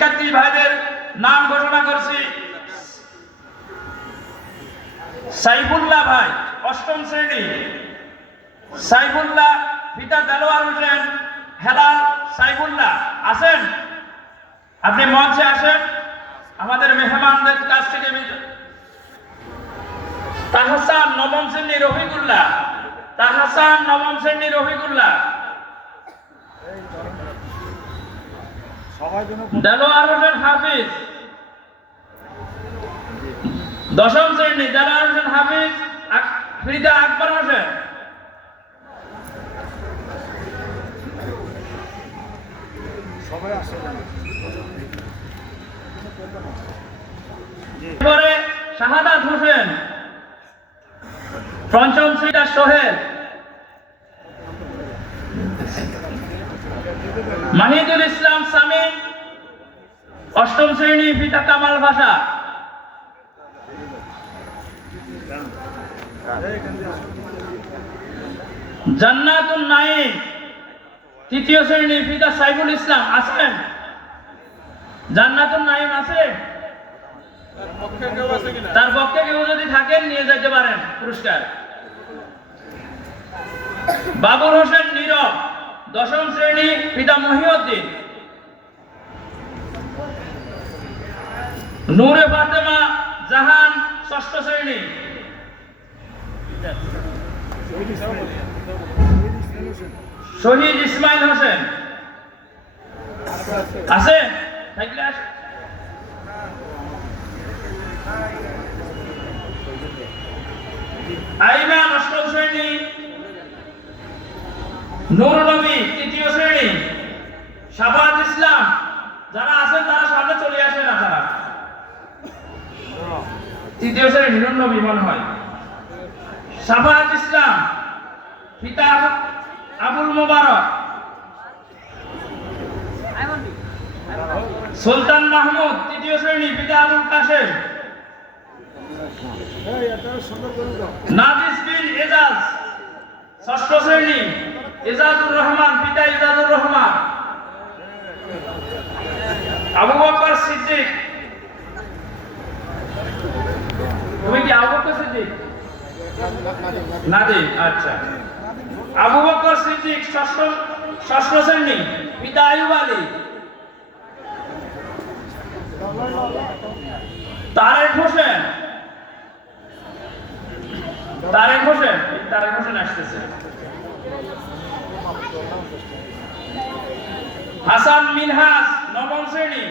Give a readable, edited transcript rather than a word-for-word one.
শিক্ষার্থী ভাইদের নাম ঘোষণা করছি। সাইফুল্লাহ ভাই, অষ্টম শ্রেণী। সাইফুল্লাহ, পিতা দেলোয়ার হোসেন হেলাল সাইফুল্লাহ আছেন? আপনি মঞ্চে আসেন, আমাদের মেহমানদের কাছ থেকে। তাহসান, নবম শ্রেণী রফিকুল্লাহ। তাহসান, নবম শ্রেণী রফিকুল্লাহ। দেলোয়ার হোসেন হাফিজ, দশম শ্রেণী। দেলোয়ার হোসেন হাফিজ, ফিদা আকবর হোসেন। পরে শাহাদাত হোসেন, পঞ্চম শ্রেণী। সোহেল। মাহিদুল ইসলাম সামিন, অষ্টম শ্রেণী। পিতা কামাল ভাষা। জান্নাতুন নাঈম, তৃতীয় শ্রেণী। পিতা সাইফুল ইসলাম আছেন? জান্নাতুন নাঈম আছে? তার পক্ষে কেউ যদি থাকেন নিয়ে যেতে পারেন পুরস্কার। বাবুল হোসেন নীরব, দশম শ্রেণী। পিতা মহিউদ্দিন। নূরে ফাতেমা জাহান, ষষ্ঠ শ্রেণী। শহীদ ইসমাইল হোসেন আছে? আইমান, অষ্টম শ্রেণী। নূর নবী, তৃতীয় শ্রেণী। শাবাত ইসলাম, যারা আছেন তারা সামনে চলে আসেন। আপনারা তৃতীয় শ্রেণী, নূর নবী মনে হয়। শাবাত ইসলাম, পিতা আবুল মোবারক। সুলতান মাহমুদ, তৃতীয় শ্রেণী। পিতা আবুল কাসেম। নাদিস বিন এজাজ, ষষ্ঠ শ্রেণী। এজাজুর রহমান, পিতা এজাজুর রহমান। আবু বকর সিদ্দিক। তুমি কি আবু বকর সিদ্দিক? নাদিম, আচ্ছা। আবু বকর সিদ্দিক, ষষ্ঠ শ্রেণী। পিতা আইয়ুব আলী। তারেক হোসেন। তারেক হোসেন, তারেক হোসেন আসতেছে। হাসান মিনহাজ, নবম শ্রেণী।